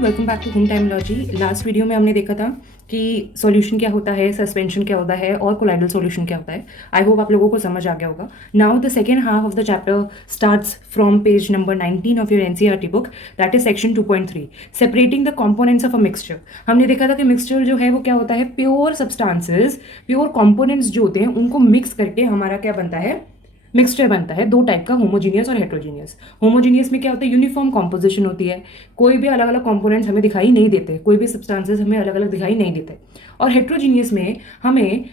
Welcome back to home Timeology. Last video में हमने देखा था कि सॉल्यूशन क्या होता है, सस्पेंशन क्या होता है और कोलाइडल सॉल्यूशन क्या होता है। आई होप आप लोगों को समझ आ गया होगा। Now the second half of the chapter starts from page number 19 of your NCERT book, that is section 2.3, separating the components of a mixture. हमने देखा था कि मिक्सचर जो है वो क्या होता है, प्योर सब्सटेंसेस, प्योर कंपोनेंट्स जो होते हैं उनको मिक्स करके हमारा क्या बनता है, मिक्सचर बनता है। दो टाइप का, होमोजीनियस और हेट्रोजीनियस। होमोजीनियस में क्या होता है, यूनिफॉर्म कॉम्पोजिशन होती है, कोई भी अलग अलग कंपोनेंट्स हमें दिखाई नहीं देते, कोई भी सब्सटेंसेस हमें अलग अलग दिखाई नहीं देते। और हेट्रोजीनियस में हमें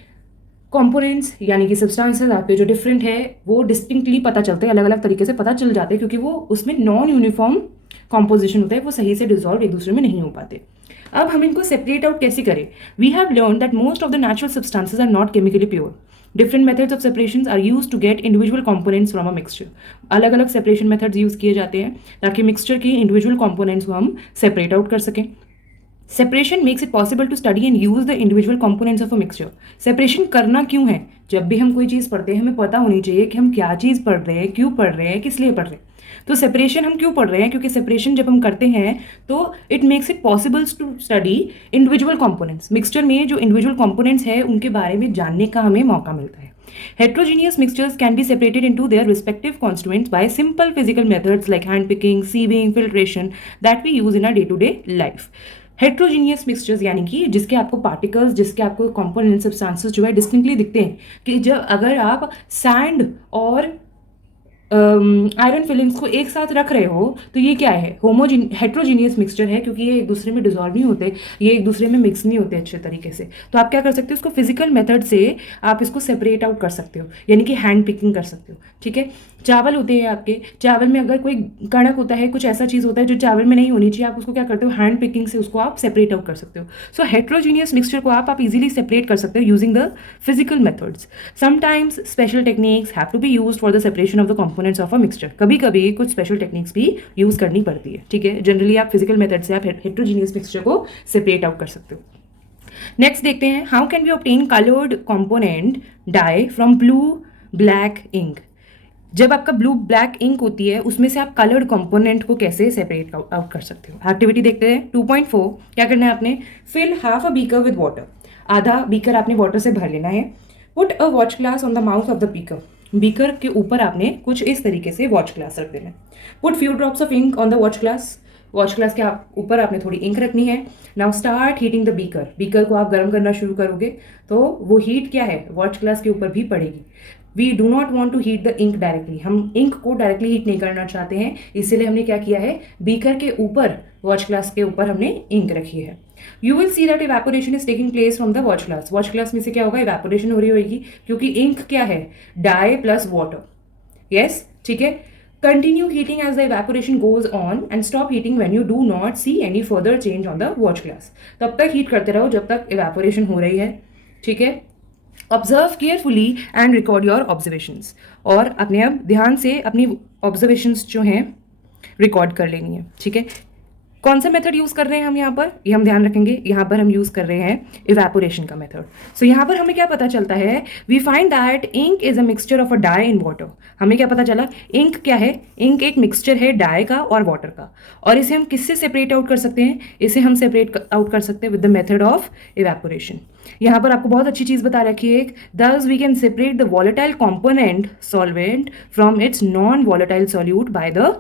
कंपोनेंट्स यानी कि सब्सटेंसेस आपके जो डिफरेंट है वो डिस्टिंक्टली पता चलते हैं, अलग अलग तरीके से पता चल जाते हैं, क्योंकि वो उसमें नॉन यूनिफॉर्म कॉम्पोजिशन होता है, वो सही से डिजॉल्व एक दूसरे में नहीं हो पाते। अब हम इनको सेपरेट आउट कैसे करें? We have learn that most of the natural substances are not chemically pure. Different methods of separations are used to get individual components from a mixture. अलग अलग सेपरेशन मेथड्स यूज किए जाते हैं ताकि mixture की individual components को हम separate out कर सकें। Separation makes it possible to study and use the individual components of a mixture. Separation करना क्यों है? जब भी हम कोई चीज़ पढ़ते हैं हमें पता होनी चाहिए कि हम क्या चीज़ पढ़ रहे हैं, क्यों पढ़ रहे हैं, किस लिए पढ़ रहे हैं। तो सेपरेशन हम क्यों पढ़ रहे हैं? क्योंकि सेपरेशन जब हम करते हैं तो it makes it possible to study individual components. Mixture में जो इंडिविजुअल कंपोनेंट्स है उनके बारे में जानने का हमें मौका मिलता है। Heterogeneous mixtures can be separated into their respective constituents by simple physical methods like handpicking, sieving, filtration that we use in our day-to-day life. Heterogeneous mixtures यानी कि जिसके आपको पार्टिकल्स, जिसके आपको कंपोनेंट सब्सटेंसेस जो है डिस्टिंक्टली दिखते हैं, कि जब अगर आप सैंड और आयरन फिलिंग्स को एक साथ रख रहे हो तो ये क्या है, हेट्रोजीनियस मिक्सचर है, क्योंकि ये एक दूसरे में डिजॉल्व नहीं होते, ये एक दूसरे में मिक्स नहीं होते अच्छे तरीके से। तो आप क्या कर सकते हो, इसको फिजिकल मेथड से आप इसको सेपरेट आउट कर सकते हो, यानी कि हैंड पिकिंग कर सकते हो। ठीक है, चावल होते हैं आपके, चावल में अगर कोई कणक होता है, कुछ ऐसा चीज़ होता है जो चावल में नहीं होनी चाहिए, आप उसको क्या करते हो, हैंड पिकिंग से उसको आप सेपरेट आउट कर सकते हो। सो हेट्रोजीनियस मिक्सचर को आप इजीली सेपरेट कर सकते हो using the physical methods. Sometimes special techniques have to be used for the separation of the components of a mixture. कभी कभी कुछ स्पेशल टेक्निक्स भी यूज करनी पड़ती है। ठीक है, जनरली आप फिजिकल मेथड से आप हेट्रोजीनियस मिक्सचर को सेपरेट आउट कर सकते हो। नेक्स्ट देखते हैं, how can we obtain coloured component dye from blue black ink. जब आपका ब्लू ब्लैक इंक होती है उसमें से आप कलर्ड कंपोनेंट को कैसे सेपरेट आउट कर सकते हो। एक्टिविटी देखते हैं 2.4। क्या करना है आपने, fill half a beaker with water. आधा बीकर आपने वाटर से भर लेना है। Put a watch glass on the mouth of the beaker. Beaker के ऊपर आपने कुछ इस तरीके से वॉच ग्लास रख देना है। Put few drops of ink on the watch glass. Watch glass के ऊपर आपने थोड़ी इंक रखनी है। Now start heating the beaker. Beaker को आप गर्म करना शुरू करोगे तो वो हीट क्या है, वॉच ग्लास के ऊपर भी पड़ेगी। We do not want to heat the ink directly. हम इंक को डायरेक्टली हीट नहीं करना चाहते हैं, इसीलिए हमने क्या किया है, बीकर के ऊपर, वॉच ग्लास के ऊपर हमने इंक रखी है। You will see that evaporation is taking place from the watch glass. Watch glass में से क्या होगा, इवेपोरेशन हो रही होगी, क्योंकि इंक क्या है, डाई प्लस वाटर। यस, ठीक है। Continue heating as the evaporation goes on and stop heating when you do not see any further change on the watch glass. तब तक हीट करते रहो जब तक इवेपोरेशन हो रही है। ठीक है, observe carefully and record your observations. और अपने अब ध्यान से अपनी ऑब्जर्वेशंस जो हैं रिकॉर्ड कर लेनी है। ठीक है, कौन सा मेथड यूज कर रहे हैं हम यहाँ पर, ये हम ध्यान रखेंगे। यहाँ पर हम यूज कर रहे हैं इवेपोरेशन का मेथड। सो यहाँ पर हमें क्या पता चलता है, we find that ink is a mixture of a dye in water. हमें क्या पता चला, इंक क्या है, इंक एक मिक्सचर है डाई का और वाटर का। और इसे हम किससे सेपरेट आउट कर सकते हैं, इसे हम सेपरेट आउट कर सकते हैं with the method of evaporation. यहाँ पर आपको बहुत अच्छी चीज बता रखी है, thus we can separate the volatile component solvent from its non volatile solute by the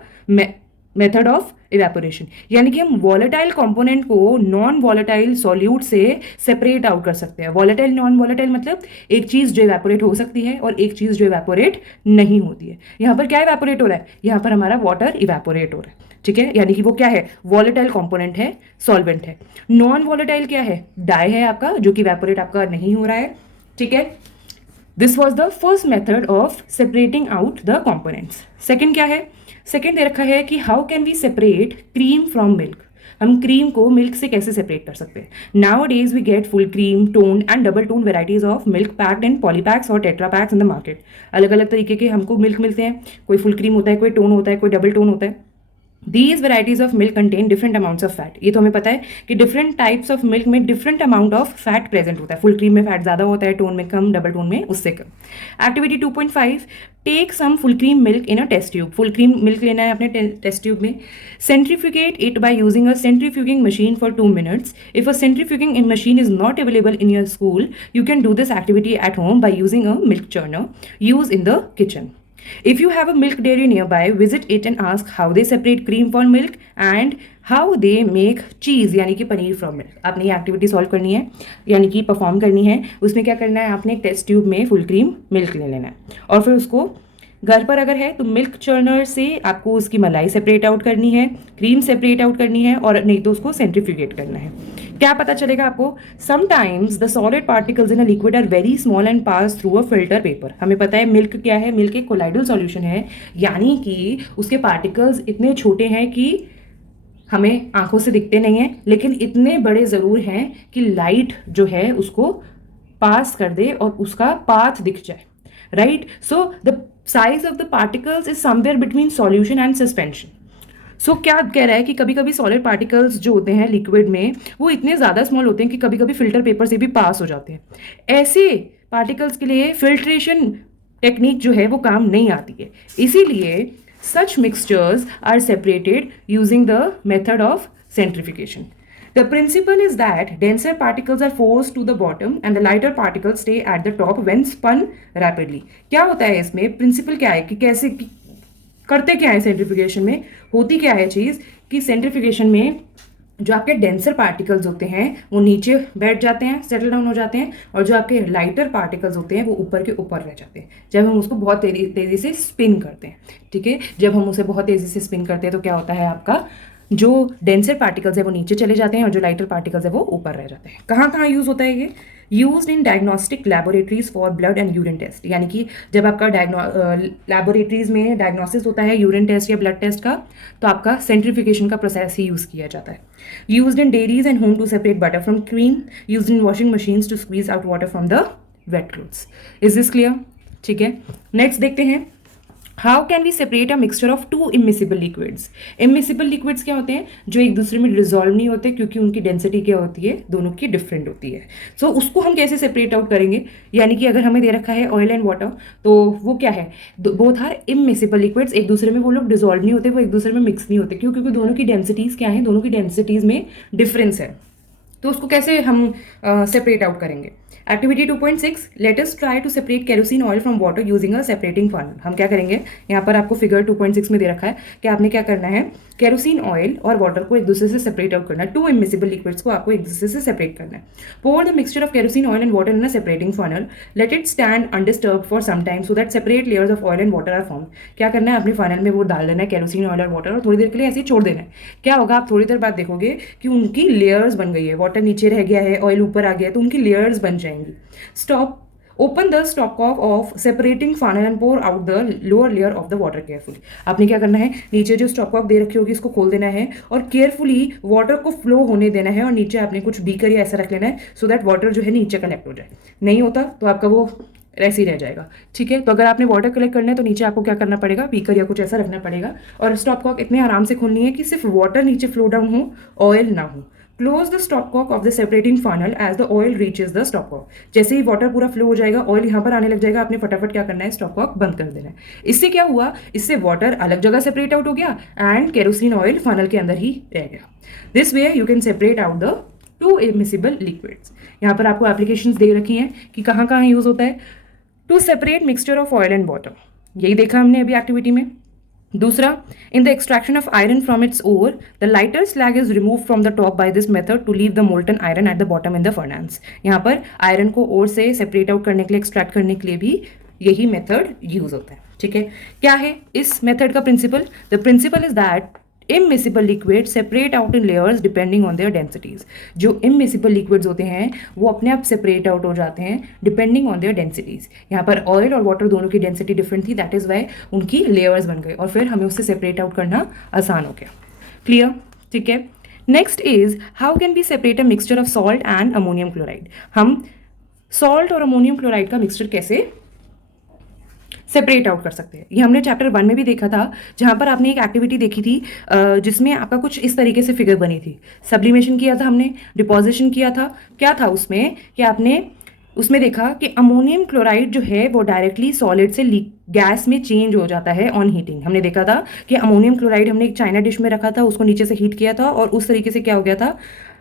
method of evaporation. यानी कि हम वॉलेटाइल कंपोनेंट को नॉन वॉलेटाइल सॉल्यूट से सेपरेट आउट कर सकते हैं। वॉलेटाइल, नॉन वॉलेटाइल मतलब एक चीज जो इवेपोरेट हो सकती है और एक चीज जो इवेपोरेट नहीं होती है। यहाँ पर क्या इवेपोरेट हो रहा है, यहाँ पर हमारा वाटर इवेपोरेट हो रहा है। ठीक है, यानी कि वो क्या है, वॉलेटाइल कंपोनेंट है, सॉल्वेंट है। नॉन वॉलेटाइल क्या है, डाई है आपका, जो कि इवेपोरेट आपका नहीं हो रहा है। ठीक है, this was the first method of separating out the components. Second क्या है, सेकेंड दे रखा है कि how can we separate cream from milk. हम क्रीम को मिल्क से कैसे सेपरेट कर सकते हैं। Nowadays we get full cream, tone and double tone varieties of milk packed in polypacks और tetra packs in the market. अलग अलग तरीके के हमको मिल्क मिलते हैं, कोई फुल क्रीम होता है, कोई टोन होता है, कोई डबल टोन होता है। These varieties of milk contain different amounts of fat. ये तो हमें पता है कि डिफरेंट टाइप्स ऑफ मिल्क में different amount of fat present होता है। फुल क्रीम में फैट ज़्यादा होता है, टोन में कम, डबल टोन में उससे कम। Activity 2.5, take some full cream milk in a test tube. Full cream milk लेना है अपने टेस्ट ट्यूब में। Centrifuge it by using a centrifuging machine for 2 minutes। If a centrifuging machine is not available in your school, you can do this activity at home by using a milk churner use in the kitchen. If you have a milk dairy nearby, visit it and ask how they separate cream from milk and how they make cheese यानी कि paneer from milk. आपने ये activity solve करनी है, यानी कि perform करनी है। उसमें क्या करना है, आपने एक टेस्ट ट्यूब में फुल क्रीम मिल्क ले लेना है और फिर उसको घर पर अगर है तो मिल्क चर्नर से आपको उसकी मलाई सेपरेट आउट करनी है, क्रीम सेपरेट आउट करनी है, और नहीं तो उसको सेंट्रीफ्यूगेट करना है। क्या पता चलेगा आपको, sometimes the solid particles in a liquid are very small and pass through a filter paper. हमें पता है मिल्क क्या है, मिल्क एक कोलाइडल सॉल्यूशन है, यानी कि उसके पार्टिकल्स इतने छोटे हैं कि हमें आंखों से दिखते नहीं हैं, लेकिन इतने बड़े ज़रूर हैं कि लाइट जो है उसको पास कर दे और उसका पाथ दिख जाए, right. So the size of the particles is somewhere between solution and suspension. So क्या कह रहा है कि कभी कभी सॉलिड पार्टिकल्स जो होते हैं लिक्विड में वो इतने ज़्यादा स्मॉल होते हैं कि कभी कभी फिल्टर पेपर से भी पास हो जाते हैं। ऐसे पार्टिकल्स के लिए फिल्ट्रेशन टेक्निक जो है वो काम नहीं आती है, इसीलिए such mixtures are separated using the method of centrifugation. The principle is that denser particles are forced to the bottom and the lighter particles stay at the top when spun rapidly. क्या होता है इसमें, principal क्या है कि कैसे करते क्या है सेंट्रीफ्यूगेशन में, होती क्या है चीज़ कि सेंट्रीफ्यूगेशन में जो आपके डेंसर पार्टिकल्स होते हैं वो नीचे बैठ जाते हैं, सेटल डाउन हो जाते हैं, और जो आपके लाइटर पार्टिकल्स होते हैं वो ऊपर के ऊपर रह जाते हैं जब हम उसको बहुत तेज़ी से स्पिन करते हैं। ठीक है, जब हम उसे बहुत तेज़ी से स्पिन करते हैं तो क्या होता है, आपका जो डेंसर पार्टिकल्स है वो नीचे चले जाते हैं और जो लाइटर पार्टिकल्स है वो ऊपर रह जाते हैं। कहाँ कहाँ यूज़ होता है ये, use in diagnostic laboratories for blood and urine test. यानी कि जब आपका लैबोरेटरीज में डायग्नोसिस होता है यूरिन टेस्ट या ब्लड टेस्ट का, तो आपका सेंट्रीफिकेशन का प्रोसेस ही यूज़ किया जाता है। Use in dairies and home to separate butter from cream, use in washing machines to squeeze out water from the wet clothes. Is this clear? ठीक है, नेक्स्ट देखते हैं, how can we separate a mixture of two immiscible liquids. Immiscible liquids क्या होते हैं, जो एक दूसरे में डिजॉल्व नहीं होते क्योंकि उनकी डेंसिटी क्या होती है, दोनों की डिफरेंट होती है। सो उसको हम कैसे सेपरेट आउट करेंगे, यानी कि अगर हमें दे रखा है ऑयल एंड वाटर, तो वो क्या है, बोथ आर इमिसिबल लिक्विड्स। एक दूसरे में वो लोग डिजॉल्व नहीं होते, वो एक दूसरे में मिक्स नहीं होते, क्यों, क्योंकि दोनों की डेंसिटीज़ क्या है, दोनों की डेंसिटीज़ में डिफरेंस है। तो उसको कैसे हम सेपरेट आउट करेंगे। Activity 2.6, let us try to separate kerosene oil from water using a separating funnel. हम क्या करेंगे, यहाँ पर आपको फिगर 2.6 में दे रखा है कि आपने क्या करना है, केरोसिन ऑयल और वाटर को एक दूसरे से सेपरेट आउट करना है। टू इमिसिबल लिक्विड्स को आपको एक दूसरे से सेपरेट करना है। Pour the mixture of kerosene oil and water in a separating funnel, let it stand undisturbed for some time so that separate layers of oil and water are form. क्या करना है, अपने फनल में वो डाल देना है केरोसिन ऑयल और वाटर, और थोड़ी देर के लिए ऐसे ही छोड़ देना है। क्या होगा, आप थोड़ी देर बाद देखोगे कि उनकी लेयर्स बन गई है, वाटर नीचे रह गया है, ऑयल ऊपर आ गया है, तो उनकी लेयर्स बन जाएंगी। Stop. Open the stopcock of separating funnel and pour out the lower layer of the water carefully. आपने क्या करना है, नीचे जो स्टॉपकॉक दे रखी होगी इसको खोल देना है और केयरफुली वाटर को फ्लो होने देना है, और नीचे आपने कुछ बीकर या ऐसा रख लेना है सो दैट वाटर जो है नीचे कलेक्ट हो जाए। नहीं होता तो आपका वो ऐसे ही रह जाएगा। ठीक है, तो अगर आपने वाटर कलेक्ट करना है तो नीचे आपको क्या करना पड़ेगा, बीकर या कुछ ऐसा रखना पड़ेगा, और स्टॉपकॉक इतने आराम से खोलनी है कि सिर्फ वाटर नीचे फ्लो डाउन हो, ऑयल ना हो। Close the stopcock of the separating funnel as the oil reaches the stopcock. जैसे ही वाटर पूरा फ्लो हो जाएगा, ऑयल यहाँ पर आने लग जाएगा, आपने फटाफट क्या करना है, stopcock बंद कर देना है। इससे क्या हुआ, इससे वाटर अलग जगह सेपरेट आउट हो गया एंड केरोसिन ऑयल फनल के अंदर ही रह गया। This way you can separate out the to immiscible liquids. यहाँ पर आपको एप्लीकेशंस दे रखी हैं कि कहाँ कहाँ यूज होता है। To separate mixture of oil and water, यही देखा हमने अभी एक्टिविटी में। दूसरा, in the extraction of iron from its ore, the lighter slag is remove from the top by this method to leave the molten iron at the bottom in the furnace. यहाँ पर iron को ओर से separate out करने के लिए, extract करने के लिए भी यही मेथड यूज होता है। ठीक है, क्या है इस मेथड का principle, the principle is that immiscible liquid separate out in layers depending on their densities. जो इमिसिबल लिक्विड्स होते हैं वो अपने आप सेपरेट आउट हो जाते हैं डिपेंडिंग ऑन देयर डेंसिटीज। यहाँ पर ऑयल और वाटर दोनों की डेंसिटी डिफरेंट थी, दैट इज वाई उनकी लेयर्स बन गए और फिर हमें उससे सेपरेट आउट करना आसान हो गया। क्लियर? ठीक है, next is how can be separate a mixture of salt and ammonium chloride. हम सॉल्ट और अमोनियम क्लोराइड का मिक्सचर कैसे सेपरेट आउट कर सकते हैं। ये हमने चैप्टर 1 में भी देखा था, जहाँ पर आपने एक एक्टिविटी देखी थी जिसमें आपका कुछ इस तरीके से फिगर बनी थी। सब्लिमेशन किया था हमने, डिपोजिशन किया था। क्या था उसमें कि आपने उसमें देखा कि अमोनियम क्लोराइड जो है वो डायरेक्टली सॉलिड से गैस में चेंज हो जाता है ऑन हीटिंग। हमने देखा था कि अमोनियम क्लोराइड हमने एक चाइना डिश में रखा था, उसको नीचे से हीट किया था और उस तरीके से क्या हो गया था,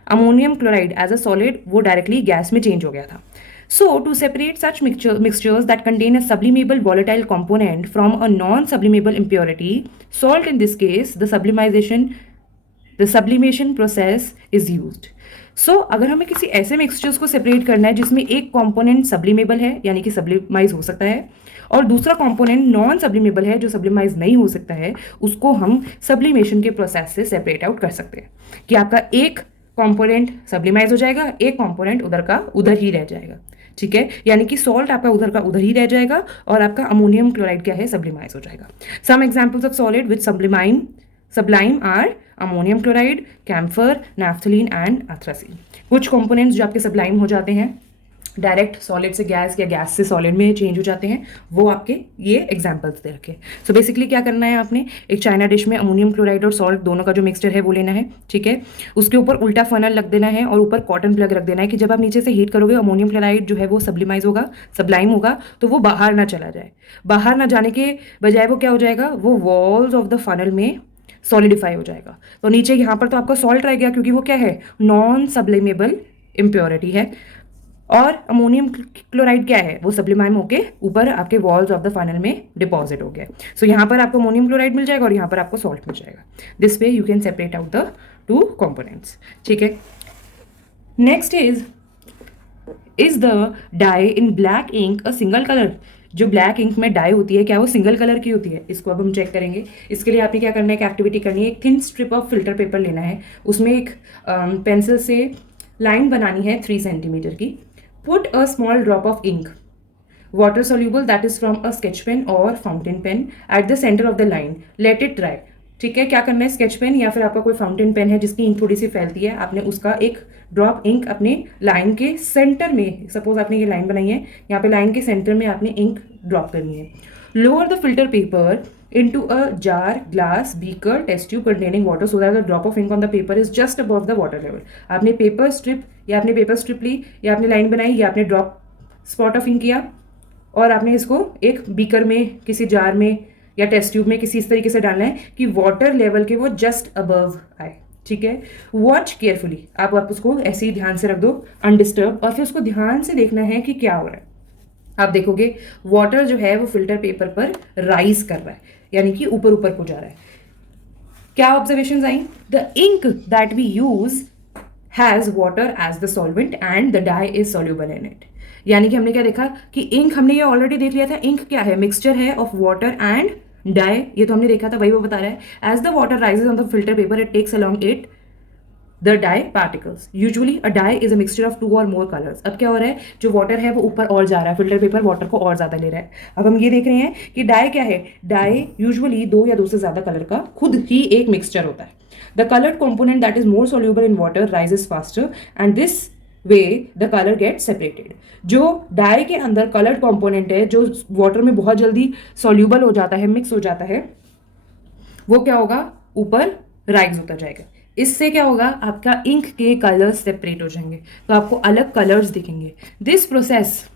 ammonium chloride as a solid वो डायरेक्टली गैस में चेंज हो गया था। So, to separate such mixtures that contain a sublimable volatile component from a non-sublimable impurity, salt in this case, the sublimation process is used. अगर हमें किसी ऐसे mixtures को सेपरेट करना है जिसमें एक कंपोनेंट सब्लिमेबल है यानी कि सब्लिमाइज हो सकता है और दूसरा कंपोनेंट नॉन सब्लिमेबल है जो सब्लिमाइज नहीं हो सकता है, उसको हम सब्लिमेशन के प्रोसेस से सेपरेट आउट कर सकते हैं कि आपका एक कंपोनेंट सब्लिमाइज हो जाएगा, एक कंपोनेंट उधर का उधर ही रह जाएगा। ठीक है, यानी कि सॉल्ट आपका उधर का उधर ही रह जाएगा और आपका अमोनियम क्लोराइड क्या है, सब्लिमाइज हो जाएगा। Some examples of solid with sublime are ammonium chloride, camphor, naphthalene and anthracene. कुछ कंपोनेंट्स जो आपके सब्लाइम हो जाते हैं, डायरेक्ट सॉलिड से गैस या गैस से सॉलिड में चेंज हो जाते हैं, वो आपके ये एग्जांपल्स दे रखे। सो बेसिकली क्या करना है, आपने एक चाइना डिश में अमोनियम क्लोराइड और सॉल्ट दोनों का जो मिक्सचर है वो लेना है। ठीक है, उसके ऊपर उल्टा फनल रख देना है और ऊपर कॉटन प्लग रख देना है कि जब आप नीचे से हीट करोगे अमोनियम क्लोराइड जो है वो सब्लिमाइज होगा, सब्लाइम होगा, तो वो बाहर ना चला जाए। बाहर ना जाने के बजाय वो क्या हो जाएगा, वो वॉल्स ऑफ द फनल में सॉलिडिफाई हो जाएगा। तो नीचे यहाँ पर तो आपका सॉल्ट रह गया क्योंकि वो क्या है, नॉन सब्लिमेबल इम्प्योरिटी है, और अमोनियम क्लोराइड क्या है, वो सब्लिमाइम होके ऊपर आपके वॉल्स ऑफ द फनल में डिपॉजिट हो गया। सो यहाँ पर आपको अमोनियम क्लोराइड मिल जाएगा और यहाँ पर आपको सॉल्ट मिल जाएगा। This way you can separate out the two components. ठीक है, next is the dye in black ink a single colour. जो ब्लैक इंक में डाई होती है क्या वो सिंगल कलर की होती है, इसको अब हम चेक करेंगे। इसके लिए आपने क्या करना है, एक एक्टिविटी करनी है। एक thin strip of filter paper लेना है, उसमें एक पेंसिल से लाइन बनानी है 3 सेंटीमीटर की। Put a small drop of ink, water soluble, that is from a sketch pen or fountain pen, at the center of the line. Let it dry. ठीक है, क्या करना है, स्केच पेन या फिर आपका कोई फाउंटेन पेन है जिसकी इंक थोड़ी सी फैलती है, आपने उसका एक ड्रॉप इंक अपने लाइन के सेंटर में, सपोज आपने ये लाइन बनाई है, यहाँ पे लाइन के सेंटर में आपने इंक ड्रॉप करनी है। Lower the filter paper into a jar, glass, beaker, test tube containing water so that the drop of ink on the paper is just above the water level. आपने paper strip या आपने paper strip ली या आपने line बनाई या आपने drop spot of ink किया और आपने इसको एक बीकर में, किसी जार में या टेस्ट ट्यूब में किसी इस तरीके से डालना है कि वाटर लेवल के वो जस्ट अबव आए। ठीक है, वॉच केयरफुली, आप उसको ऐसे ही ध्यान से रख दो अनडिस्टर्ब और फिर उसको ध्यान से देखना है कि क्या हो रहा है। आप देखोगे वाटर जो है वो फिल्टर पेपर पर राइज कर रहा है, यानी कि ऊपर ऊपर को जा रहा है। क्या ऑब्जर्वेशंस आई, the ink that we use has water as the solvent and the dye is soluble in it. यानी कि हमने क्या देखा कि इंक, हमने ये ऑलरेडी देख लिया था, इंक क्या है, मिक्सचर है ऑफ वाटर एंड डाई, ये तो हमने देखा था, वही वो बता रहा है। As the water rises on the filter paper it takes along it the dye particles. Usually a dye is a mixture of 2 or more colours. अब क्या हो रहा है, जो वाटर है वो ऊपर और जा रहा है, फिल्टर पेपर वाटर को और ज्यादा ले रहा है। अब हम ये देख रहे हैं कि डाई क्या है, डाई यूजुअली 2 या 2 से ज्यादा कलर का खुद ही एक मिक्सचर होता है। The coloured component that is more soluble in water rises faster and this way the colour get separated. जो डाई के अंदर कलर्ड कॉम्पोनेंट है जो वाटर में बहुत जल्दी सोल्यूबल हो जाता है, मिक्स हो जाता है, वो क्या होगा, ऊपर राइज होता जाएगा। इससे क्या होगा, आपका इंक के कलर्स सेपरेट हो जाएंगे, तो आपको अलग कलर्स दिखेंगे। This process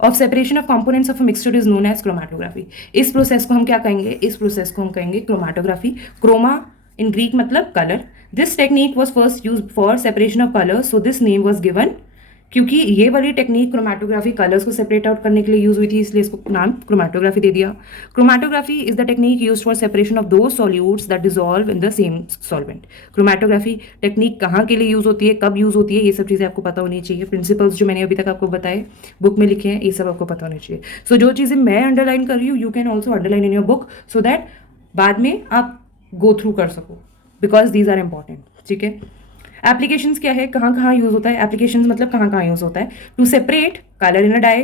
of separation of components of a mixture is known as chromatography. इस प्रोसेस को हम क्या कहेंगे, इस प्रोसेस को हम कहेंगे क्रोमैटोग्राफी। क्रोमा इन ग्रीक मतलब colour. This technique was first use for separation of colour, so this name was given. क्योंकि ये वाली टेक्निक क्रोमैटोग्राफी कलर्स को सेपरेट आउट करने के लिए यूज हुई थी, इसलिए इसको नाम क्रोमैटोग्राफी दे दिया। Chromatography is the technique use for separation of दो solutes that dissolve in the same solvent. Chromatography technique कहाँ के लिए यूज होती है, कब यूज होती है, ये सब चीज़ें आपको पता होनी चाहिए। प्रिंसिपल्स जो मैंने अभी तक आपको बताए, बुक में लिखे हैं, ये सब आपको पता होनी चाहिए। सो जो चीज़ें मैं अंडरलाइन कर रही हूँ, you can also underline in your book so that बाद में आप गो थ्रू कर सको, बिकॉज दीज आर इंपॉर्टेंट। ठीक है, एप्लीकेशंस क्या है, कहाँ कहाँ यूज होता है, एप्लीकेशंस मतलब कहाँ कहाँ यूज होता है। To separate colour in a dye,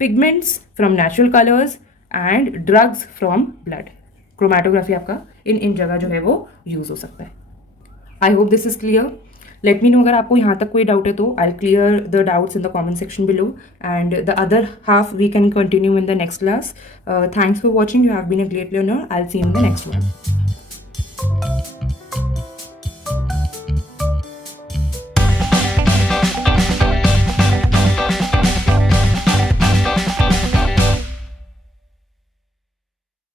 pigments from natural colours and drugs from blood. Chromatography आपका इन इन जगह जो है वो यूज हो सकता है। I hope this is clear. Let me know अगर आपको यहाँ तक कोई डाउट है तो I clear the doubts in the comment section below and the other half we can continue in the next class. Thanks for watching. You have been a great learner. I'll see you in the next one.